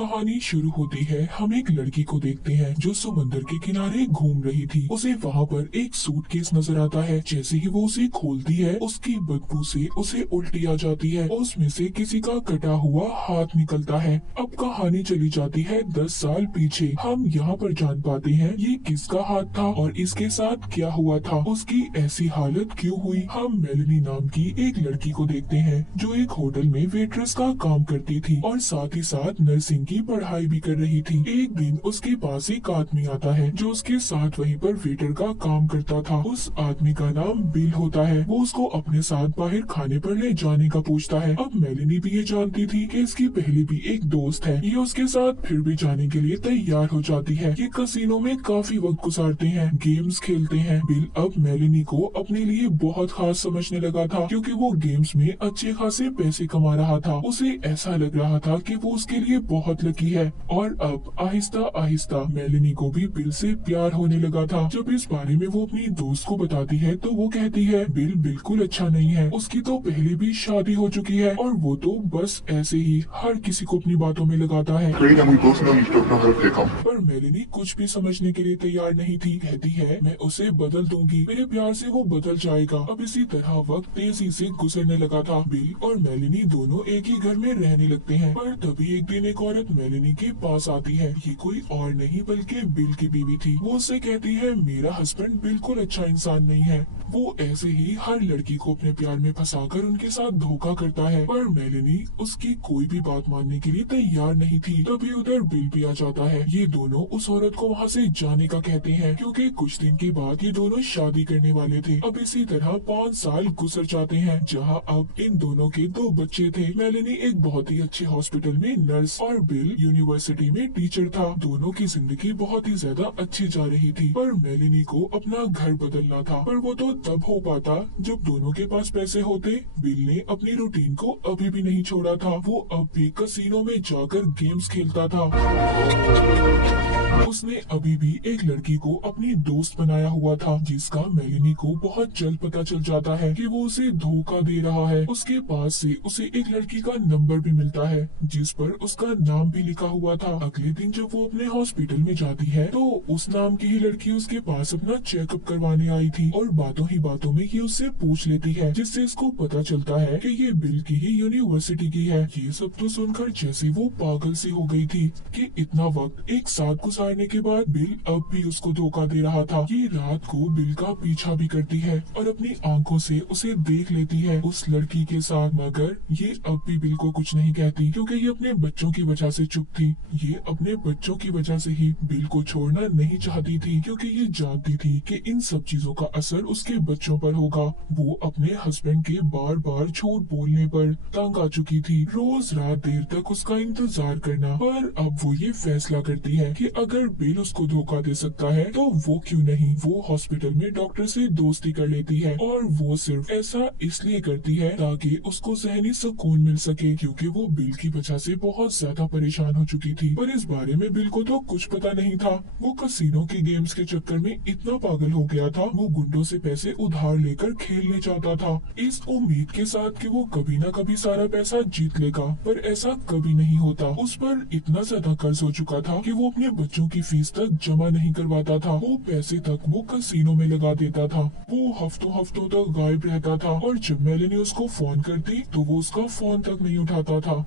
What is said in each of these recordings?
कहानी शुरू होती है। हम एक लड़की को देखते हैं जो समुद्र के किनारे घूम रही थी। उसे वहाँ पर एक सूटकेस नजर आता है। जैसे ही वो उसे खोलती है उसकी बदबू से उसे उल्टी आ जाती है और उसमें से किसी का कटा हुआ हाथ निकलता है। अब कहानी चली जाती है 10 साल पीछे। हम यहाँ पर जान पाते हैं ये किसका हाथ था और इसके साथ क्या हुआ था, उसकी ऐसी हालत क्यों हुई। हम मेलनी नाम की एक लड़की को देखते हैं जो एक होटल में वेट्रेस का काम करती थी और साथ ही साथ नर्सिंग की पढ़ाई भी कर रही थी। एक दिन उसके पास एक आदमी आता है जो उसके साथ वहीं पर वेटर का काम करता था। उस आदमी का नाम बिल होता है। वो उसको अपने साथ बाहर खाने पर ले जाने का पूछता है। अब मेलिनी भी ये जानती थी कि इसकी पहले भी एक दोस्त है। ये उसके साथ फिर भी जाने के लिए तैयार हो जाती है। ये कसिनो में काफी वक्त गुजारते हैं, गेम्स खेलते हैं। बिल अब मेलिनी को अपने लिए बहुत खास समझने लगा था क्योंकि वो गेम्स में अच्छे खासे पैसे कमा रहा था। उसे ऐसा लग रहा था कि वो उसके लिए बहुत लकी है और अब आहिस्ता आहिस्ता मेलिनी को भी बिल से प्यार होने लगा था। जब इस बारे में वो अपनी दोस्त को बताती है तो वो कहती है बिल बिल्कुल अच्छा नहीं है, उसकी तो पहले भी शादी हो चुकी है और वो तो बस ऐसे ही हर किसी को अपनी बातों में लगाता है। पर मेलिनी कुछ भी समझने के लिए तैयार नहीं थी। कहती है मैं उसे बदल दूंगी, मेरे प्यार से वो बदल जाएगा। अब इसी तरह वक्त तेजी से गुजरने लगा था। बिल और मेलिनी दोनों एक ही घर में रहने लगते हैं। पर तभी एक दिन एक औरत मेलिनी के पास आती है। ये कोई और नहीं बल्कि बिल की बीवी थी। वो उससे कहती है मेरा हस्बैंड बिल्कुल अच्छा इंसान नहीं है, वो ऐसे ही हर लड़की को अपने प्यार में फंसाकर उनके साथ धोखा करता है। पर मेलिनी उसकी कोई भी बात मानने के लिए तैयार नहीं थी। तभी उधर बिल भी आ जाता है। ये दोनों उस औरत को वहाँ से जाने का कहते हैं क्योंकि कुछ दिन के बाद ये दोनों शादी करने वाले थे। अब इसी तरह 5 साल गुजर जाते हैं जहाँ अब इन दोनों के 2 बच्चे थे। मेलिनी एक बहुत ही अच्छे हॉस्पिटल में नर्स और बिल यूनिवर्सिटी में टीचर था। दोनों की जिंदगी बहुत ही ज्यादा अच्छी जा रही थी। पर मेलिनी को अपना घर बदलना था, पर वो तो तब हो पाता जब दोनों के पास पैसे होते। बिल ने अपनी रूटीन को अभी भी नहीं छोड़ा था। वो अब भी कसिनो में जाकर गेम्स खेलता था। उसने अभी भी एक लड़की को अपनी दोस्त बनाया हुआ था जिसका मेलिनी को बहुत जल्द पता चल जाता है कि वो उसे धोखा दे रहा है। उसके पास से उसे एक लड़की का नंबर भी मिलता है जिस पर उसका नाम भी लिखा हुआ था। अगले दिन जब वो अपने हॉस्पिटल में जाती है तो उस नाम की ही लड़की उसके पास अपना चेकअप करवाने आई थी और बातों ही बातों में ये उससे पूछ लेती है जिससे इसको पता चलता है कि ये बिल की ही यूनिवर्सिटी की है। ये सब तो सुनकर जैसे वो पागल सी हो गई थी कि इतना वक्त एक साथ गुजारने के बाद बिल अब भी उसको धोखा दे रहा था। ये रात को बिल का पीछा भी करती है और अपनी आंखों से उसे देख लेती है उस लड़की के साथ। मगर ये अब भी बिल को कुछ नहीं कहती क्योंकि ये अपने बच्चों की वजह से चुप थी। ये अपने बच्चों की वजह से ही बिल को छोड़ना नहीं चाहती थी क्योंकि ये जानती थी कि इन सब चीजों का असर उसके बच्चों पर होगा। वो अपने हस्बैंड के बार बार झूठ बोलने पर तंग आ चुकी थी। रोज रात देर तक उसका इंतजार करना। पर अब वो ये फैसला करती है कि अगर बिल उसको धोखा दे सकता है तो वो क्यों नहीं। वो हॉस्पिटल में डॉक्टर से दोस्ती कर लेती है और वो सिर्फ ऐसा इसलिए करती है ताकि उसको ज़हनी सुकून मिल सके क्योंकि वो बिल की वजह से बहुत ज्यादा परेशान हो चुकी थी। पर इस बारे में बिल को तो कुछ पता नहीं था। वो कसिनो के गेम्स के चक्कर में इतना पागल हो गया था, वो गुंडों से पैसे उधार लेकर खेलने जाता था इस उम्मीद के साथ कि वो कभी न कभी सारा पैसा जीत लेगा। पर ऐसा कभी नहीं होता। उस पर इतना ज्यादा कर्ज हो चुका था कि वो अपने बच्चों की फीस तक जमा नहीं करवाता था। वो पैसे तक वो कसिनो में लगा देता था। वो हफ्तों हफ्तों तक गायब रहता था और जब मेलिनी उसको फोन करती तो वो उसका फोन तक नहीं उठाता था।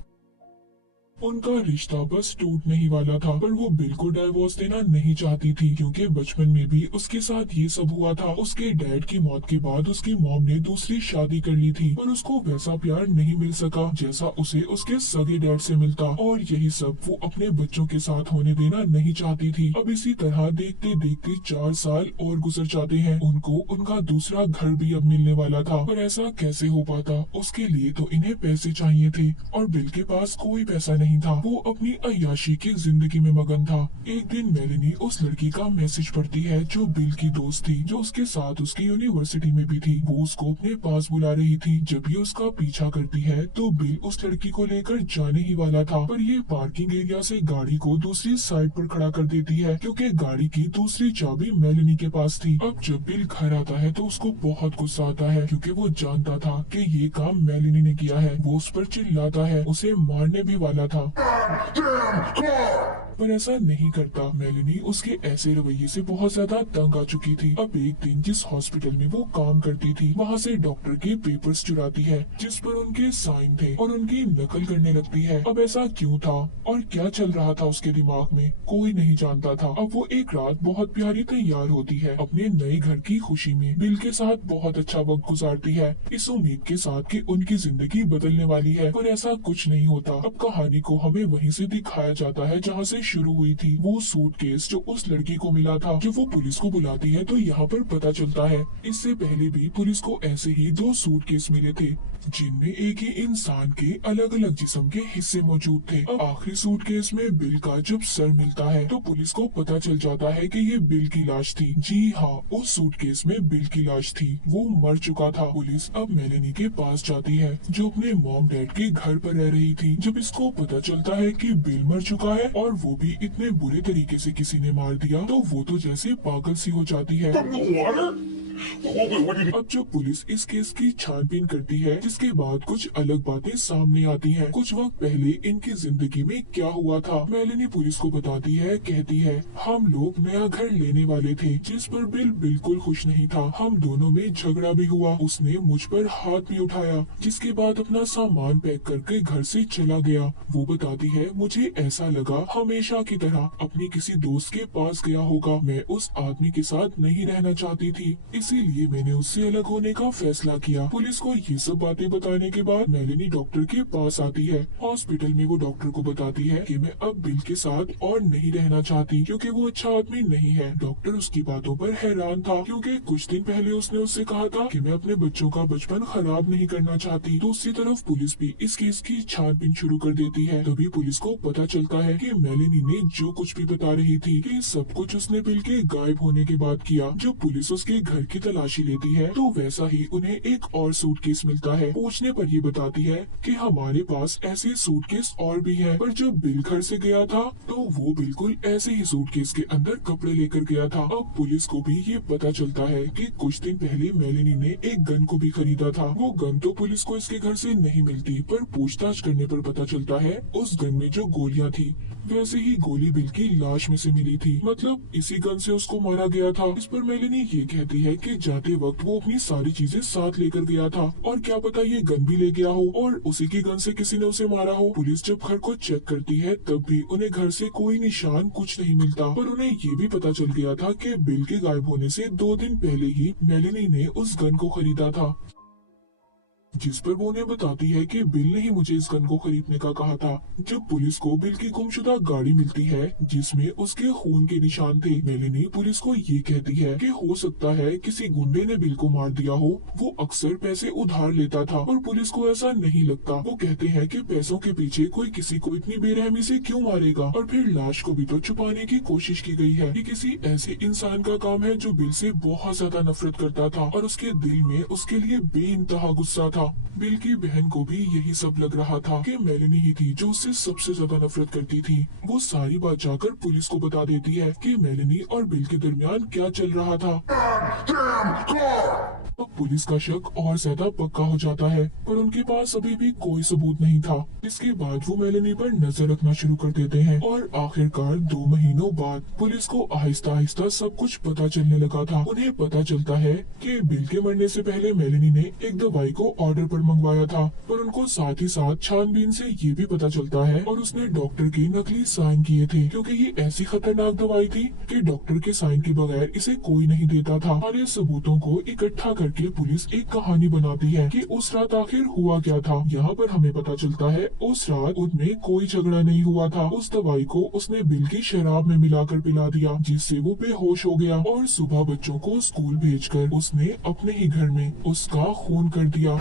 उनका रिश्ता बस टूटने ही वाला था। पर वो बिल को डाइवोर्स देना नहीं चाहती थी क्योंकि बचपन में भी उसके साथ ये सब हुआ था। उसके डैड की मौत के बाद उसकी मॉम ने दूसरी शादी कर ली थी पर उसको वैसा प्यार नहीं मिल सका जैसा उसे उसके सगे डैड से मिलता और यही सब वो अपने बच्चों के साथ होने देना नहीं चाहती थी। अब इसी तरह देखते देखते 4 साल और गुजर जाते हैं। उनको उनका दूसरा घर भी अब मिलने वाला था। पर ऐसा कैसे हो पाता, उसके लिए तो इन्हें पैसे चाहिए थे और बिल के पास कोई पैसा नहीं था। वो अपनी अय्याशी की जिंदगी में मगन था। एक दिन मेलिनी उस लड़की का मैसेज पढ़ती है जो बिल की दोस्त थी, जो उसके साथ उसकी यूनिवर्सिटी में भी थी। वो उसको अपने पास बुला रही थी। जब ये उसका पीछा करती है तो बिल उस लड़की को लेकर जाने ही वाला था पर ये पार्किंग एरिया से गाड़ी को दूसरी साइड पर खड़ा कर देती है क्योंकि गाड़ी की दूसरी चाबी मेलिनी के पास थी। अब जब बिल घर आता है तो उसको बहुत गुस्सा आता है क्योंकि वो जानता था कि ये काम मेलिनी ने किया है। वो उस पर चिल्लाता है, उसे मारने भी वाला था, पर ऐसा नहीं करता। मेलेनी उसके ऐसे रवैये से बहुत ज्यादा तंग आ चुकी थी। अब एक दिन जिस हॉस्पिटल में वो काम करती थी, वहाँ से डॉक्टर के पेपर्स चुराती है जिस पर उनके साइन थे और उनकी नकल करने लगती है। अब ऐसा क्यों था और क्या चल रहा था उसके दिमाग में, कोई नहीं जानता था। अब वो एक रात बहुत प्यारी तैयार होती है अपने नए घर की खुशी में, बिल के साथ बहुत अच्छा वक्त गुजारती है, इस उम्मीद के साथ कि उनकी जिंदगी बदलने वाली है। पर ऐसा कुछ नहीं होता। अब कहानी को हमें वहीं से दिखाया जाता है जहाँ से शुरू हुई थी। वो सूटकेस जो उस लड़की को मिला था, जब वो पुलिस को बुलाती है तो यहाँ पर पता चलता है इससे पहले भी पुलिस को ऐसे ही 2 सूटकेस मिले थे जिनमें एक ही इंसान के अलग अलग जिस्म के हिस्से मौजूद थे। अब आखिरी सूटकेस में बिल का जब सर मिलता है तो पुलिस को पता चल जाता है कि ये बिल की लाश थी। जी हाँ, उस सूटकेस में बिल की लाश थी, वो मर चुका था। पुलिस अब मेलेनी के पास जाती है जो अपने मॉम डैड के घर पर रह रही थी। जब इसको पता चलता है कि बिल मर चुका है और वो भी इतने बुरे तरीके से किसी ने मार दिया, तो वो तो जैसे पागल सी हो जाती है। अब जो पुलिस इस केस की छानबीन करती है, जिसके बाद कुछ अलग बातें सामने आती हैं। कुछ वक्त पहले इनकी जिंदगी में क्या हुआ था, मेलेनी पुलिस को बताती है। कहती है, हम लोग नया घर लेने वाले थे जिस पर बिल बिल्कुल खुश नहीं था। हम दोनों में झगड़ा भी हुआ, उसने मुझ पर हाथ भी उठाया, जिसके बाद अपना सामान पैक करके घर से चला गया। वो बताती है, मुझे ऐसा लगा हमेशा की तरह अपनी किसी दोस्त के पास गया होगा। मैं उस आदमी के साथ नहीं रहना चाहती थी, इसीलिए मैंने उससे अलग होने का फैसला किया। पुलिस को ये सब बातें बताने के बाद मेलेनी डॉक्टर के पास आती है। हॉस्पिटल में वो डॉक्टर को बताती है कि मैं अब बिल के साथ और नहीं रहना चाहती क्योंकि वो अच्छा आदमी नहीं है। डॉक्टर उसकी बातों पर हैरान था क्योंकि कुछ दिन पहले उसने उससे कहा था कि मैं अपने बच्चों का बचपन खराब नहीं करना चाहती। दूसरी तरफ पुलिस भी इस केस की छानबीन शुरू कर देती है। तभी पुलिस को पता चलता है कि मेलेनी ने जो कुछ भी बता रही थी कि सब कुछ उसने बिल के गायब होने के बाद किया। जब पुलिस उसके घर की तलाशी लेती है तो वैसा ही उन्हें एक और सूटकेस मिलता है। पूछने पर ये बताती है कि हमारे पास ऐसे सूटकेस और भी हैं, पर जब बिल घर से गया था तो वो बिल्कुल ऐसे ही सूटकेस के अंदर कपड़े लेकर गया था। अब पुलिस को भी ये पता चलता है कि कुछ दिन पहले मेलेनी ने एक गन को भी खरीदा था। वो गन तो पुलिस को इसके घर से नहीं मिलती, पर पूछताछ करने पर पता चलता है उस गन में जो गोलियां थी वैसे ही गोली बिल की लाश में से मिली थी, मतलब इसी गन से उसको मारा गया था। इस पर मेलेनी ये कहती है कि जाते वक्त वो अपनी सारी चीजें साथ लेकर गया था और क्या पता ये गन भी ले गया हो और उसी की गन से किसी ने उसे मारा हो। पुलिस जब घर को चेक करती है तब भी उन्हें घर से कोई निशान कुछ नहीं मिलता, पर उन्हें ये भी पता चल गया था कि बिल के गायब होने से 2 दिन पहले ही मेलेनी ने उस गन को खरीदा था, जिस पर वो उन्हें बताती है कि बिल ने ही मुझे इस गन को खरीदने का कहा था। जब पुलिस को बिल की गुमशुदा गाड़ी मिलती है जिसमें उसके खून के निशान थे, मेलेनी पुलिस को ये कहती है कि हो सकता है किसी गुंडे ने बिल को मार दिया हो। वो अक्सर पैसे उधार लेता था और पुलिस को ऐसा नहीं लगता। वो कहते हैं कि पैसों के पीछे कोई किसी को इतनी बेरहमी से क्यों मारेगा, और फिर लाश को भी तो छुपाने की कोशिश की गई है। ये किसी ऐसे इंसान का काम है जो बिल से बहुत ज्यादा नफरत करता था और उसके दिल में उसके लिए बेइंतहा गुस्सा था। बिल की बहन को भी यही सब लग रहा था कि मेलेनी ही थी जो उससे सबसे ज्यादा नफरत करती थी। वो सारी बात जाकर पुलिस को बता देती है कि मेलेनी और बिल के दरमियान क्या चल रहा था। अब पुलिस का शक और ज्यादा पक्का हो जाता है, पर उनके पास अभी भी कोई सबूत नहीं था। इसके बाद वो मेलेनी पर नजर रखना शुरू कर देते हैं और आखिरकार 2 महीनों बाद पुलिस को आहिस्ता आहिस्ता सब कुछ पता चलने लगा था। उन्हें पता चलता है कि बिल के मरने से पहले मेलेनी ने एक दवाई को ऑर्डर पर मंगवाया था, पर उनको साथ ही साथ छानबीन से ये भी पता चलता है और उसने डॉक्टर के नकली साइन किए थे क्योंकि ये ऐसी खतरनाक दवाई थी कि डॉक्टर के साइन के बगैर इसे कोई नहीं देता था। सारे सबूतों को इकट्ठा करके पुलिस एक कहानी बनाती है कि उस रात आखिर हुआ क्या था। यहाँ पर हमें पता चलता है उस रात उनमें कोई झगड़ा नहीं हुआ था। उस दवाई को उसने बिल की शराब में मिलाकर पिला दिया जिससे वो बेहोश हो गया और सुबह बच्चों को स्कूल भेजकर उसने अपने ही घर में उसका खून कर दिया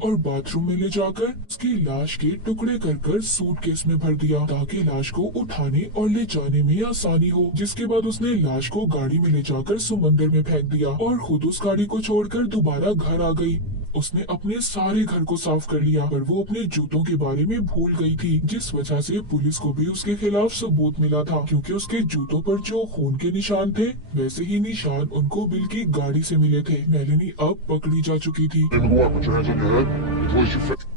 और बाथरूम में ले जाकर उसकी लाश के टुकड़े कर सूटकेस में भर दिया ताकि लाश को उठाने और ले जाने में आसानी हो। जिसके बाद उसने लाश को गाड़ी में ले जाकर समंदर में फेंक दिया और खुद उस गाड़ी को छोड़कर दोबारा घर आ गई। उसने अपने सारे घर को साफ कर लिया, पर वो अपने जूतों के बारे में भूल गई थी, जिस वजह से पुलिस को भी उसके खिलाफ सबूत मिला था, क्योंकि उसके जूतों पर जो खून के निशान थे वैसे ही निशान उनको बिल की गाड़ी से मिले थे। मेलेनी अब पकड़ी जा चुकी थी,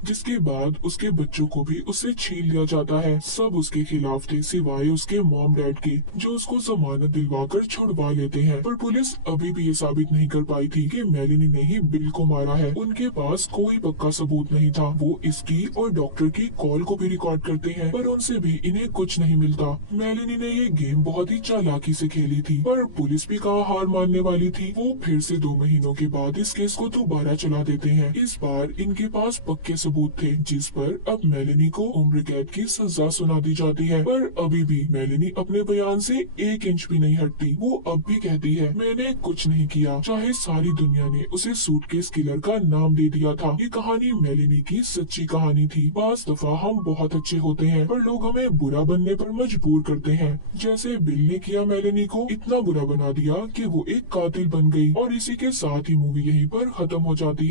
जिसके बाद उसके बच्चों को भी उससे छीन लिया जाता है। सब उसके खिलाफ थे सिवाय उसके मॉम डैड के, जो उसको जमानत दिलवाकर छुड़वा लेते हैं। पर पुलिस अभी भी ये साबित नहीं कर पाई थी कि मेलेनी ने ही बिल को मारा है। उनके पास कोई पक्का सबूत नहीं था। वो इसकी और डॉक्टर की कॉल को भी रिकॉर्ड करते हैं, पर उनसे भी इन्हें कुछ नहीं मिलता। मेलेनी ने ये गेम बहुत ही चालाकी से खेली थी, पर पुलिस भी कहाँ हार मानने वाली थी। वो फिर से 2 महीनों के बाद इस केस को दोबारा चला देते हैं। इस बार इनके पास पक्के सबूत थे, जिस पर अब मेलेनी को उम्र कैद की सजा सुना दी जाती है। पर अभी भी मेलेनी अपने बयान से 1 इंच भी नहीं हटती। वो अब भी कहती है, मैंने कुछ नहीं किया, चाहे सारी दुनिया ने उसे सूटकेस किलर का नाम दे दिया था। ये कहानी मेलेनी की सच्ची कहानी थी। बास दफा हम बहुत अच्छे होते हैं, पर लोग हमें बुरा बनने पर मजबूर करते हैं, जैसे बिल ने किया। मेलेनी को इतना बुरा बना दिया कि वो एक कातिल बन गई। और इसी के साथ ही मूवी यहीं पर खत्म हो जाती है।